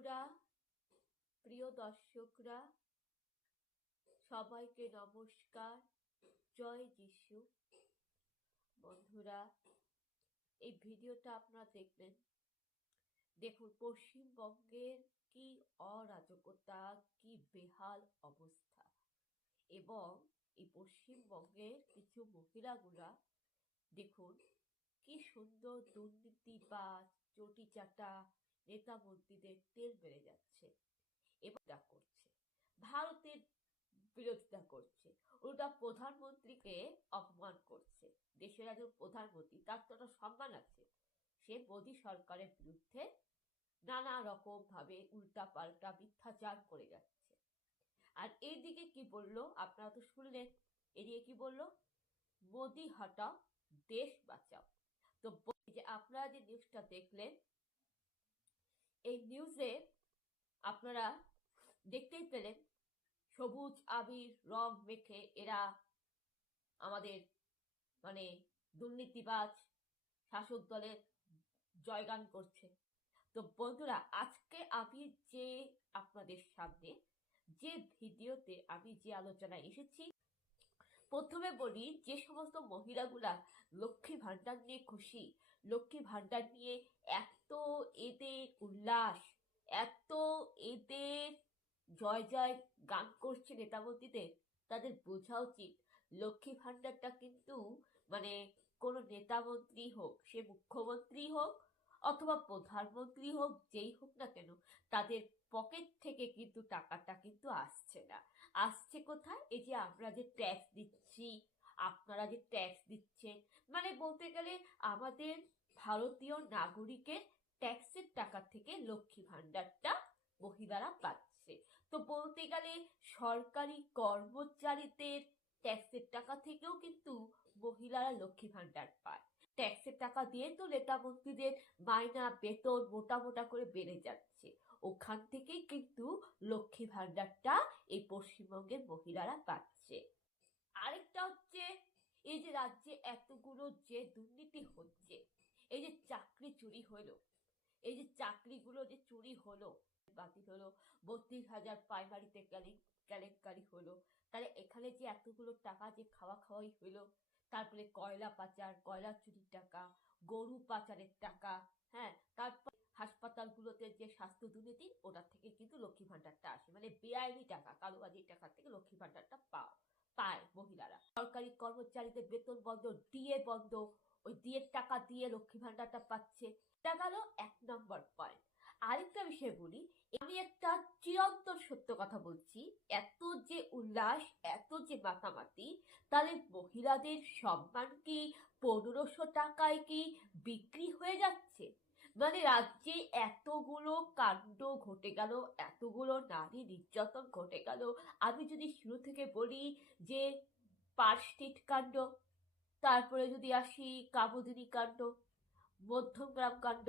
বন্ধুরা, প্রিয় দর্শকরা, সবাইকে নমস্কার। জয় যিশু। বন্ধুরা, এই ভিডিওটা আপনারা দেখবেন। দেখুন পশ্চিমবঙ্গের কি অরাজকতা, কি বেহাল অবস্থা, এবং এই পশ্চিমবঙ্গের কিছু মহিলাগুলা দেখুন কি সুন্দর দুর্নীতিবাজ চটিচাটা নেতা মন্ত্রীদের তেল বেড়ে যাচ্ছে এবং করছে, ভারতের বিরোধিতা করছে, ওটা প্রধানমন্ত্রীকে অপমান করছে। দেশের একজন প্রধানমন্ত্রী, তার তো একটা সম্মান আছে, সে মোদী সরকারের বিরুদ্ধে নানা রকম ভাবে উল্টা পাল্টা মিথ্যাচার করে যাচ্ছে। আর এইদিকে কি বললো আপনারা তো শুনলেন, এদিকে কি বললো, মোদি হটাও দেশ বাঁচাও। তো যে আপনারা যে নিউজটা দেখলেন, এই নিউজে আপনারা দেখতেই পেলেন সবুজ আবির রং মেখে এরা আমাদের দুর্নীতিবাজ শাসক দলের জয়গান করছে। তো বন্ধুরা, আজকে আমি যে আপনাদের সামনে যে ভিডিওতে আমি যে আলোচনায় এসেছি, প্রথমে বলি, যে সমস্ত মহিলাগুলা লক্ষ্মী ভান্ডার নিয়ে খুশি, লক্ষ্মী ভান্ডার নিয়ে এত এদের উল্লাস, এত এদের জয় জয় গান করছে নেতামন্ত্রীদের, তাদের বোঝা উচিত লক্ষ্মী ভান্ডারটা কিন্তু কোনো নেতামন্ত্রী হোক, সে মুখ্যমন্ত্রী হোক অথবা প্রধানমন্ত্রী হোক, যেই হোক না কেন, তাদের পকেট থেকে কিন্তু টাকাটা কিন্তু আসছে না। আসছে কোথায়? এই যে আমরা যে ট্যাক্স দিচ্ছি, আপনারা যে ট্যাক্স দিচ্ছেন, বলতে গেলে আমাদের ভারতীয় নাগরিকের ট্যাক্সের টাকা থেকে লক্ষ্মী ভান্ডারটা মহিলারা পাচ্ছে। তো বলতে গেলে সরকারি কর্মচারীদের ট্যাক্সের টাকা থেকেও কিন্তু মহিলারা লক্ষ্মী ভান্ডার পায়। ট্যাক্সের টাকা দিয়ে তো নেতা মন্ত্রীদের মাইনা বেতন মোটা মোটা করে বেড়ে যাচ্ছে, ওখান থেকেই কিন্তু লক্ষ্মী ভান্ডারটা এই পশ্চিমবঙ্গের মহিলারা পাচ্ছে। আরেকটা হচ্ছে, এই যে রাজ্যে এতগুলো যে দুর্নীতি হচ্ছে, এই যে চাকরি চুরি হলো, এই যে চাকরিগুলো যে চুরি হলো, বাতিল হলো, 32,000 প্রাইমারিতে কেলেঙ্কারি হলো, তাহলে এখানে যে এতগুলো টাকা যে খাওয়াই হলো, তারপরে কয়লা পাচার, কয়লা চুরির টাকা, গরু পাচারের টাকা, হ্যাঁ, তারপর হাসপাতালগুলোতে যে স্বাস্থ্য দুর্নীতি, ওটার থেকে কিন্তু লক্ষ্মী ভান্ডারটা আসে, বেআইনি টাকা, কালোবাজির টাকা থেকে লক্ষ্মী ভান্ডারটা পায় মহিলারা। সরকারি কর্মচারীদের বেতন বন্ধ, ডিএ বন্ধ, ওই ডিএর টাকা দিয়ে লক্ষ্মী ভান্ডারটা পাচ্ছে। এটা গেল 1 নম্বর পয়েন্ট। আরেকটা বিষয় বলি, আমি একটা চিরন্তন সত্য কথা বলছি, এত যে উল্লাস, এত যে মাতামাতি, তাহলে মহিলাদের সম্মান কি 1500 টাকায় কি বিক্রি হয়ে যাচ্ছে? রাজ্যে এতগুলো কাণ্ড ঘটে গেল, এতগুলো নারী নির্যাতন ঘটে গেল। আমি যদি শুরু থেকে বলি যে পার্কস্ট্রিট কাণ্ড, তারপরে যদি আসি কামোদিনী কাণ্ড, মধ্যমগ্রাম কাণ্ড,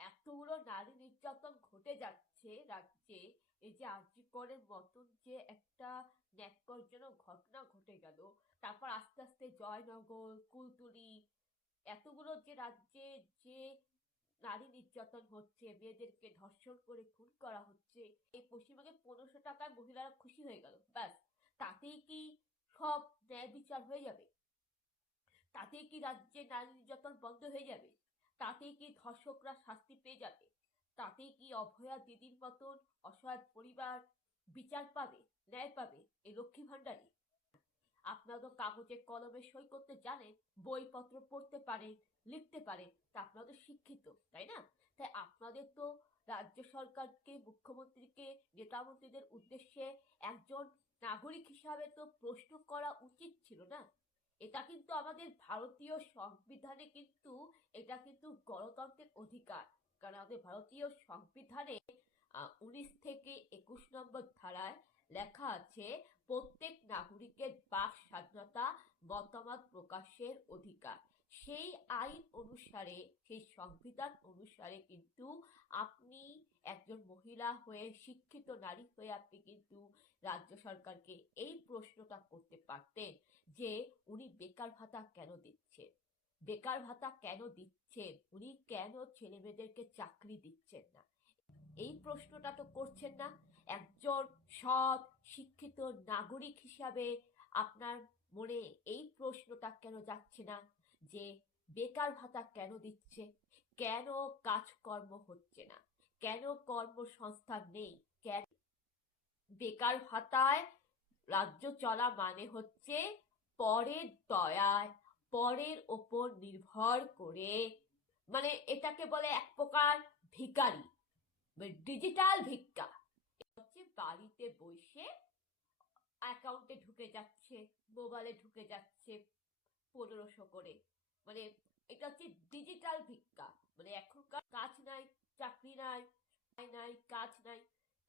এতগুলো নারী নির্যাতন ঘটে যাচ্ছে রাজ্যে। এই যে আরজি করের মতন যে একটা ন্যাক্কারজনক ঘটনা ঘটে গেল, তারপর আস্তে আস্তে জয়নগর, কুলতলি, এতগুলো যে রাজ্যে যে নারী নির্যাতন হচ্ছে, মেয়েদেরকে ধর্ষণ করে খুন করা হচ্ছে, এই পশ্চিমবঙ্গে 1500 টাকায় মহিলারা খুশি হয়ে গেল, ব্যাস, তাতেই কি সব ন্যায় বিচার হয়ে যাবে? তাতেই কি রাজ্যে নারী নির্যাতন বন্ধ হয়ে যাবে? তাতেই কি ধর্ষকরা শাস্তি পেয়ে যাবে? তাতেই কি অভয়া দিদির মতন অসহায় পরিবার বিচার পাবে, ন্যায় পাবে এই লক্ষ্মী ভান্ডারে? আপনারা তো কাগজে কলমে সই করতে জানেন, বইপত্র পড়তে পারেন, লিখতে পারেন, তা আপনারা তো শিক্ষিত, তাই না? তাই আপনাদের তো রাজ্য সরকারকে, মুখ্যমন্ত্রীকে, নেতা মন্ত্রীদের উদ্দেশ্যে একজন নাগরিক হিসাবে তো প্রশ্ন করা উচিত ছিল না? এটা কিন্তু আমাদের ভারতীয় সংবিধানে কিন্তু, এটা কিন্তু গণতন্ত্রের অধিকার। কারণ আমাদের ভারতীয় সংবিধানে 19 থেকে 21 নম্বর ধারায় লেখা আছে, প্রত্যেক নাগরিকের বাক স্বাধীনতা, মতামত প্রকাশের অধিকার। সেই আইন অনুসারে, সেই সংবিধান অনুসারে কিন্তু আপনি একজন মহিলা হয়ে, শিক্ষিত নারী হয়ে, আপনি কিন্তু রাজ্য সরকারকে এই প্রশ্নটা করতে পারতেন যে উনি বেকার ভাতা কেন দিচ্ছেন, বেকার ভাতা কেন দিচ্ছেন, উনি কেন ছেলে মেয়েদেরকে চাকরি দিচ্ছেন না? এই প্রশ্নটা তো করছেন না। একজন সৎ শিক্ষিত নাগরিক হিসাবে আপনার মনে এই প্রশ্নটা কেন যাচ্ছে না যে বেকার ভাতা কেন দিচ্ছে, কেন কাজকর্ম হচ্ছে না, কেন কর্মসংস্থান নেই, কেন বেকার ভাতায় রাজ্য চলা মানে হচ্ছে পরের দয়ায়, পরের ওপর নির্ভর করে, মানে এটাকে বলে এক প্রকার ভিখারি, ডিজিটাল ভিক্ষা। হচ্ছে বাড়িতে বসে অ্যাকাউন্টে ঢুকে যাচ্ছে, মোবাইলে ঢুকে যাচ্ছে 1500 করে, মানে এটা হচ্ছে ডিজিটাল ভিক্ষা। মানে এখনকার কাজ নাই, চাকরি নাই, নাই কাজ নাই,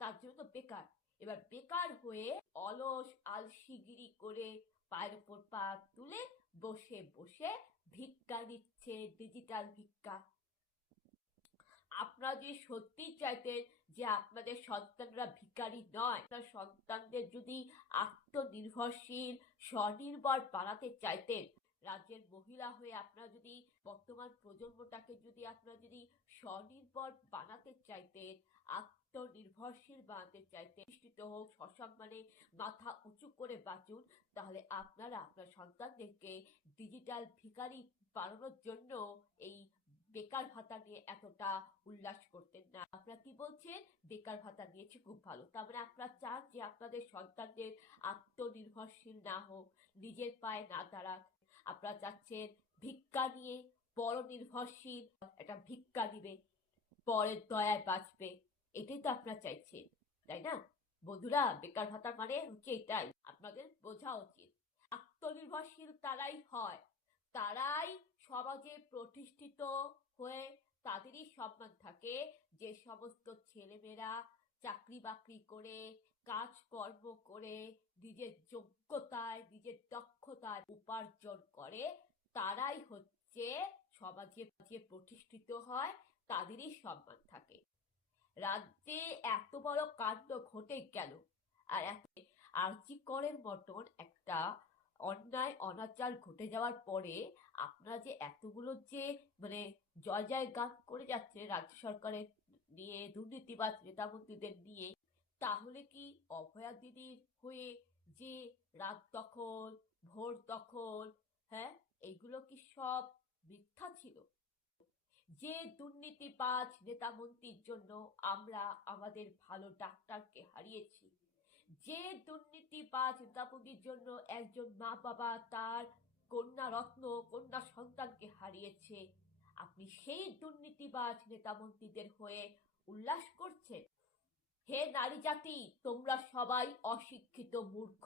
তার জন্য তো বেকার। এবার বেকার হয়ে অলস আলসিগিরি করে পায়ের উপর পা তুলে বসে বসে ভিক্ষা নিচ্ছে, ডিজিটাল ভিক্ষা। আপনারা যদি সত্যি চাইতেন যে আপনাদের সন্তানরা ভিখারি নয়, আপনার সন্তানদের যদি আত্মনির্ভরশীল স্বনির্ভর বানাতে চাইতেন, রাজ্যের মহিলা হয়ে আপনারা যদি বর্তমান প্রজন্মটাকে যদি আপনারা যদি স্বনির্ভর বানাতে চাইতেন, আত্মনির্ভরশীল বানাতে চাইতেন, প্রতিষ্ঠিত হোক, সসম্মানে মাথা উঁচু করে বাঁচুন, তাহলে আপনারা আপনার সন্তানদেরকে ডিজিটাল ভিখারি বানানোর জন্য এই বেকার ভাতা নিয়ে এতটা উল্লাস করতেন না। আপনারা কি বলছেন? বেকার ভাতা নিয়েছে, খুব ভালো। তার মানে আপনারা চান যে আপনাদের সন্তানদের আত্মনির্ভরশীল না হোক, নিজের পায়ে না দাঁড়াক। আপনারা চাচ্ছেন ভিক্ষা নিয়ে বড় নির্ভরশীল একটা ভিক্ষা দিবে, পরের দয়ায় বাঁচবে, এটাই তো আপনারা চাইছেন, তাই না? বন্ধুরা, বেকার ভাতা মানে হচ্ছে এটাই, আপনাদের বোঝা উচিত। আত্মনির্ভরশীল তারাই হয়, তারাই সমাজে প্রতিষ্ঠিত হয়ে তাদেরই সম্মান থাকে, যে সমস্ত ছেলেমেয়েরা চাকরি বাকরি করে কাজকর্ম করে নিজের যোগ্যতায় নিজের দক্ষতায় উপার্জন করে, তারাই হচ্ছে সমাজে প্রতিষ্ঠিত হয়, তাদেরই সম্মান থাকে। রাজ্যে এত বড় কাণ্ড ঘটে গেল, আর আরজি করের মতন একটা অন্যায় অনাচার ঘটে যাওয়ার পরে আপনারা যে এতগুলো যে মানে জয় জয় গান করে যাচ্ছে রাজ্য সরকারের নিয়ে, দুর্নীতিবাজ নেতামন্ত্রীদের নিয়ে, তাহলে কি অভয়া দিদির হয়ে যে রাত দখল, ভোর দখল, হ্যাঁ, এইগুলো কি সব মিথ্যা ছিল? যে দুর্নীতিবাজ নেতামন্ত্রীর জন্য আমরা আমাদের ভালো ডাক্তারকে হারিয়েছি, যে দুর্নীতিবাজ নেতামন্ত্রীর জন্য একজন মা বাবা তার কন্যা রত্ন, কন্যা সন্তানকে হারিয়েছে, আপনি সেই দুর্নীতিবাজ নেতামন্ত্রীদের হয়ে উল্লাস করছেন? হে নারী জাতি, তোমরা সবাই অশিক্ষিত মূর্খ।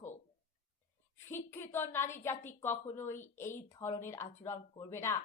শিক্ষিত নারী জাতি কখনোই এই ধরনের আচরণ করবে না।